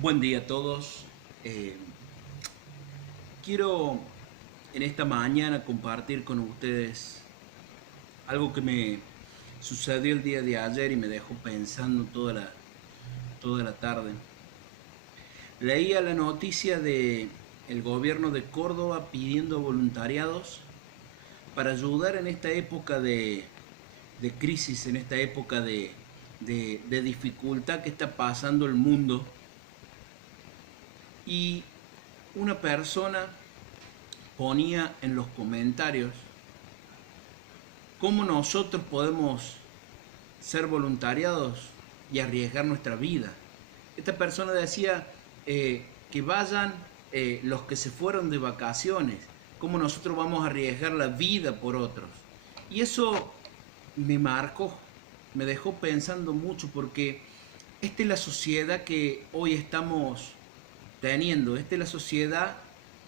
Buen día a todos. Eh, Quiero en esta mañana compartir con ustedes algo que me sucedió el día de ayer y me dejó pensando toda la tarde. Leía la noticia de el gobierno de Córdoba pidiendo voluntariados para ayudar en esta época de crisis, en esta época de dificultad que está pasando el mundo. Y una persona ponía en los comentarios cómo nosotros podemos ser voluntariados y arriesgar nuestra vida. Esta persona decía que vayan los que se fueron de vacaciones, cómo nosotros vamos a arriesgar la vida por otros. Y eso me marcó, me dejó pensando mucho porque esta es la sociedad que hoy estamos teniendo, esta es la sociedad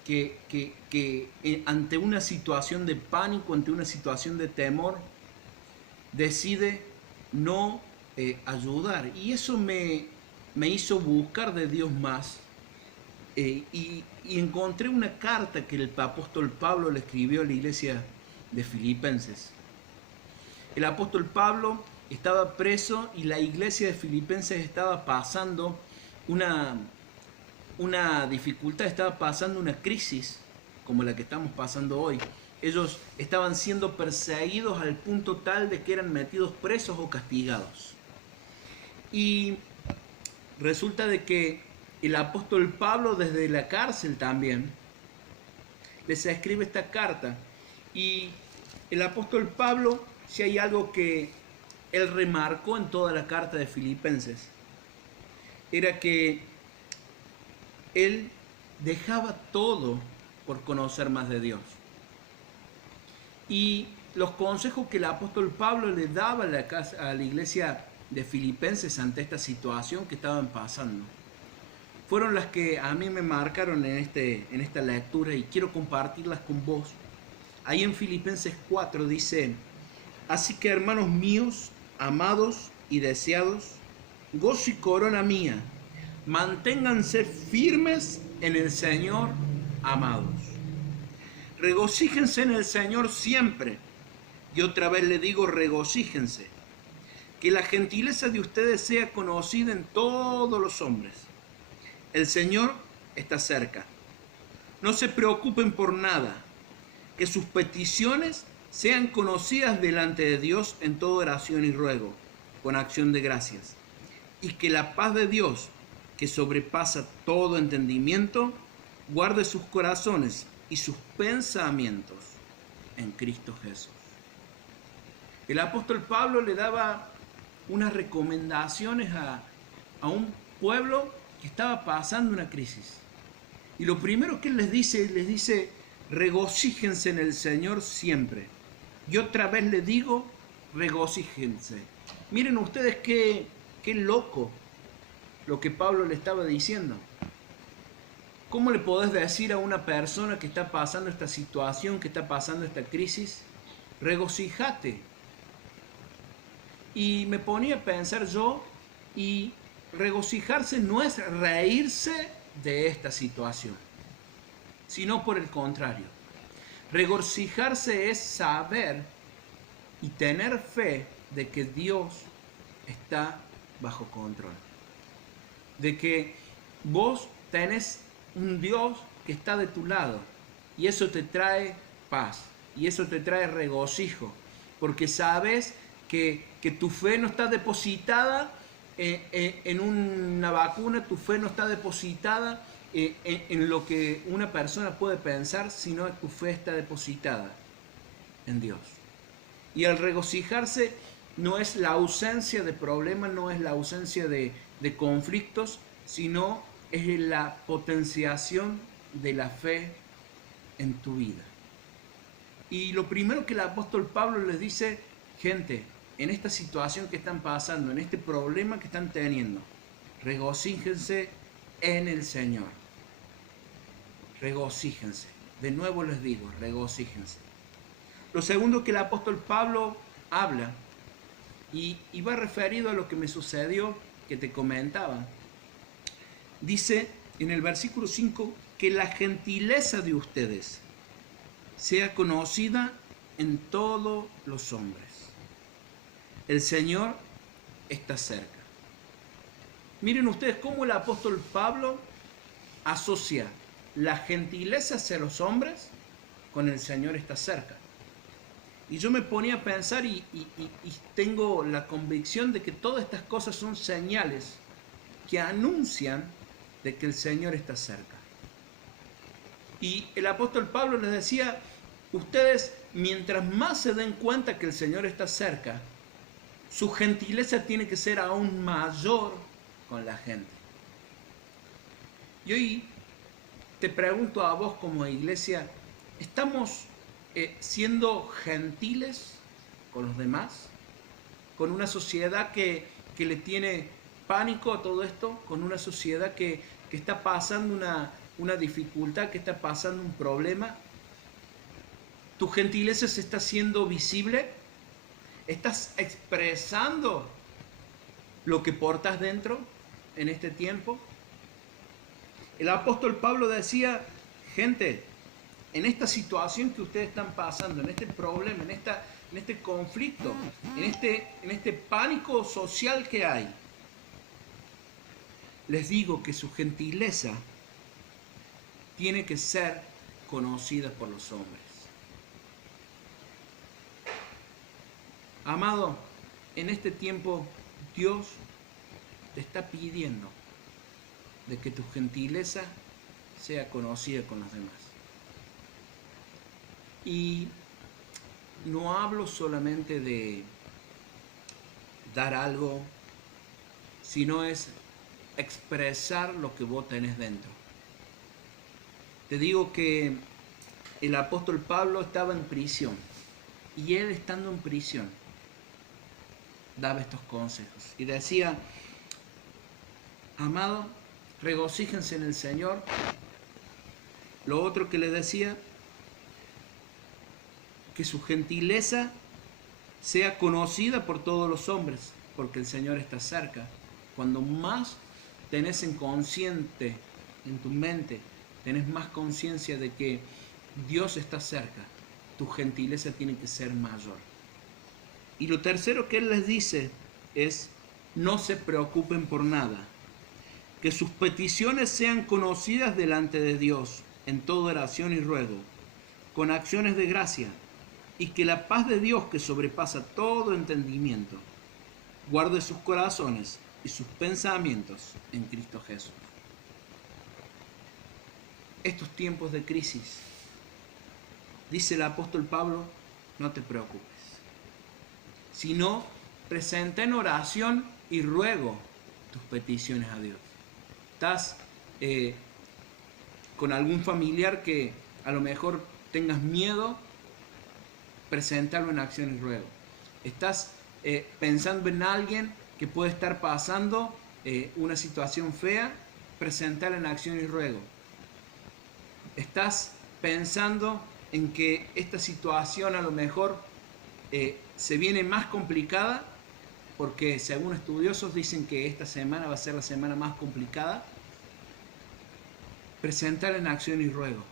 que ante una situación de pánico, ante una situación de temor, decide no ayudar. Y eso me hizo buscar de Dios más. Y encontré una carta que el apóstol Pablo le escribió a la iglesia de Filipenses. El apóstol Pablo estaba preso y la iglesia de Filipenses estaba pasando una dificultad, estaba pasando una crisis como la que estamos pasando hoy. Ellos estaban siendo perseguidos al punto tal de que eran metidos presos o castigados. Y resulta de que el apóstol Pablo desde la cárcel también les escribe esta carta. Y el apóstol Pablo, si hay algo que él remarcó en toda la carta de Filipenses, era que él dejaba todo por conocer más de Dios. Y los consejos que el apóstol Pablo le daba a la iglesia de Filipenses ante esta situación que estaban pasando fueron las que a mí me marcaron en esta lectura y quiero compartirlas con vos. Ahí en Filipenses 4 dice: así que, hermanos míos, amados y deseados, gozo y corona mía, manténganse firmes en el Señor, amados. Regocíjense en el Señor siempre. Y otra vez le digo, regocíjense. Que la gentileza de ustedes sea conocida en todos los hombres. El Señor está cerca. No se preocupen por nada. Que sus peticiones sean conocidas delante de Dios en toda oración y ruego, con acción de gracias. Y que la paz de Dios, que sobrepasa todo entendimiento, guarde sus corazones y sus pensamientos en Cristo Jesús. El apóstol Pablo le daba unas recomendaciones a un pueblo que estaba pasando una crisis. Y lo primero que él les dice, regocíjense en el Señor siempre. Y otra vez le digo, regocíjense. Miren ustedes qué loco lo que Pablo le estaba diciendo. ¿Cómo le podés decir a una persona que está pasando esta situación, que está pasando esta crisis, regocijate? Y me ponía a pensar yo, y regocijarse no es reírse de esta situación, sino por el contrario. Regocijarse es saber y tener fe de que Dios está bajo control. De que vos tenés un Dios que está de tu lado. Y eso te trae paz. Y eso te trae regocijo. Porque sabes que tu fe no está depositada en una vacuna, tu fe no está depositada en lo que una persona puede pensar, sino que tu fe está depositada en Dios. Y el regocijarse no es la ausencia de problemas, no es la ausencia de conflictos, sino es la potenciación de la fe en tu vida. Y lo primero que el apóstol Pablo les dice, gente, en esta situación que están pasando, en este problema que están teniendo, regocíjense en el Señor. Regocíjense. De nuevo les digo, regocíjense. Lo segundo que el apóstol Pablo habla, y va referido a lo que me sucedió, que te comentaba, dice en el versículo 5 que la gentileza de ustedes sea conocida en todos los hombres. El Señor está cerca. Miren ustedes cómo el apóstol Pablo asocia la gentileza hacia los hombres con el Señor está cerca. Y yo me ponía a pensar y tengo la convicción de que todas estas cosas son señales que anuncian de que el Señor está cerca. Y el apóstol Pablo les decía, ustedes mientras más se den cuenta que el Señor está cerca, su gentileza tiene que ser aún mayor con la gente. Y hoy te pregunto a vos como iglesia, ¿estamos siendo gentiles con los demás? ¿Con una sociedad que le tiene pánico a todo esto? ¿Con una sociedad que está pasando una dificultad, que está pasando un problema? ¿Tu gentileza se está haciendo visible? ¿Estás expresando lo que portas dentro en este tiempo? El apóstol Pablo decía, gente, en esta situación que ustedes están pasando, en este problema, en este conflicto, en este pánico social que hay, les digo que su gentileza tiene que ser conocida por los hombres. Amado, en este tiempo Dios te está pidiendo de que tu gentileza sea conocida con los demás. Y no hablo solamente de dar algo, sino es expresar lo que vos tenés dentro. Te digo que el apóstol Pablo estaba en prisión y él estando en prisión daba estos consejos y decía, amado, regocíjense en el Señor. Lo otro que le decía, que su gentileza sea conocida por todos los hombres, porque el Señor está cerca. Cuando más tenés en consciente, en tu mente, tenés más conciencia de que Dios está cerca, tu gentileza tiene que ser mayor. Y lo tercero que Él les dice es, no se preocupen por nada, que sus peticiones sean conocidas delante de Dios, en toda oración y ruego, con acciones de gracia, y que la paz de Dios, que sobrepasa todo entendimiento, guarde sus corazones y sus pensamientos en Cristo Jesús. Estos tiempos de crisis, dice el apóstol Pablo, no te preocupes, sino presenta en oración y ruego tus peticiones a Dios. Estás con algún familiar que a lo mejor tengas miedo, presentarlo en acción y ruego. Estás pensando en alguien que puede estar pasando una situación fea, presentarlo en acción y ruego. Estás pensando en que esta situación a lo mejor se viene más complicada, porque según estudiosos dicen que esta semana va a ser la semana más complicada. Presentar en acción y ruego.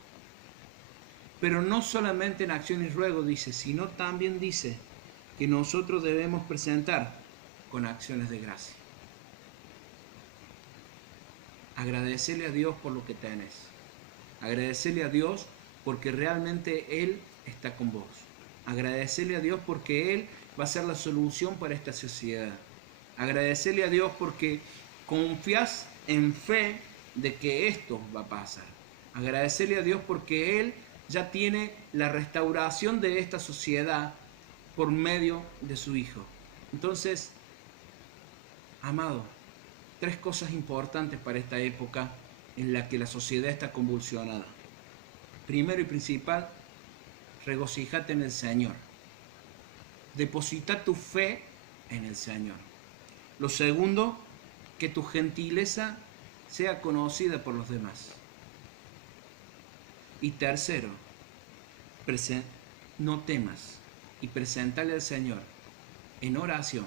Pero no solamente en acción y ruego dice, sino también dice que nosotros debemos presentar con acciones de gracia. Agradecerle a Dios por lo que tenés. Agradecerle a Dios porque realmente Él está con vos. Agradecerle a Dios porque Él va a ser la solución para esta sociedad. Agradecerle a Dios porque confías en fe de que esto va a pasar. Agradecerle a Dios porque Él ya tiene la restauración de esta sociedad por medio de su Hijo. Entonces, amado, 3 cosas importantes para esta época en la que la sociedad está convulsionada. Primero y principal, regocíjate en el Señor. Deposita tu fe en el Señor. Lo segundo, que tu gentileza sea conocida por los demás. Y tercero, no temas y preséntale al Señor en oración,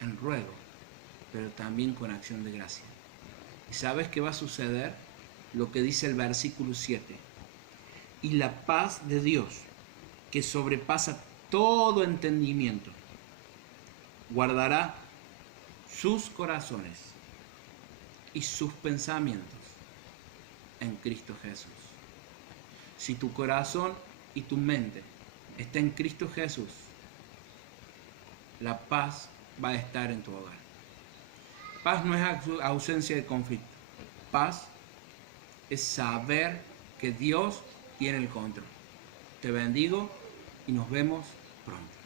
en ruego, pero también con acción de gracia. ¿Y sabes qué va a suceder? Lo que dice el versículo 7. Y la paz de Dios, que sobrepasa todo entendimiento, guardará sus corazones y sus pensamientos en Cristo Jesús. Si tu corazón y tu mente está en Cristo Jesús, la paz va a estar en tu hogar. Paz no es ausencia de conflicto. Paz es saber que Dios tiene el control. Te bendigo y nos vemos pronto.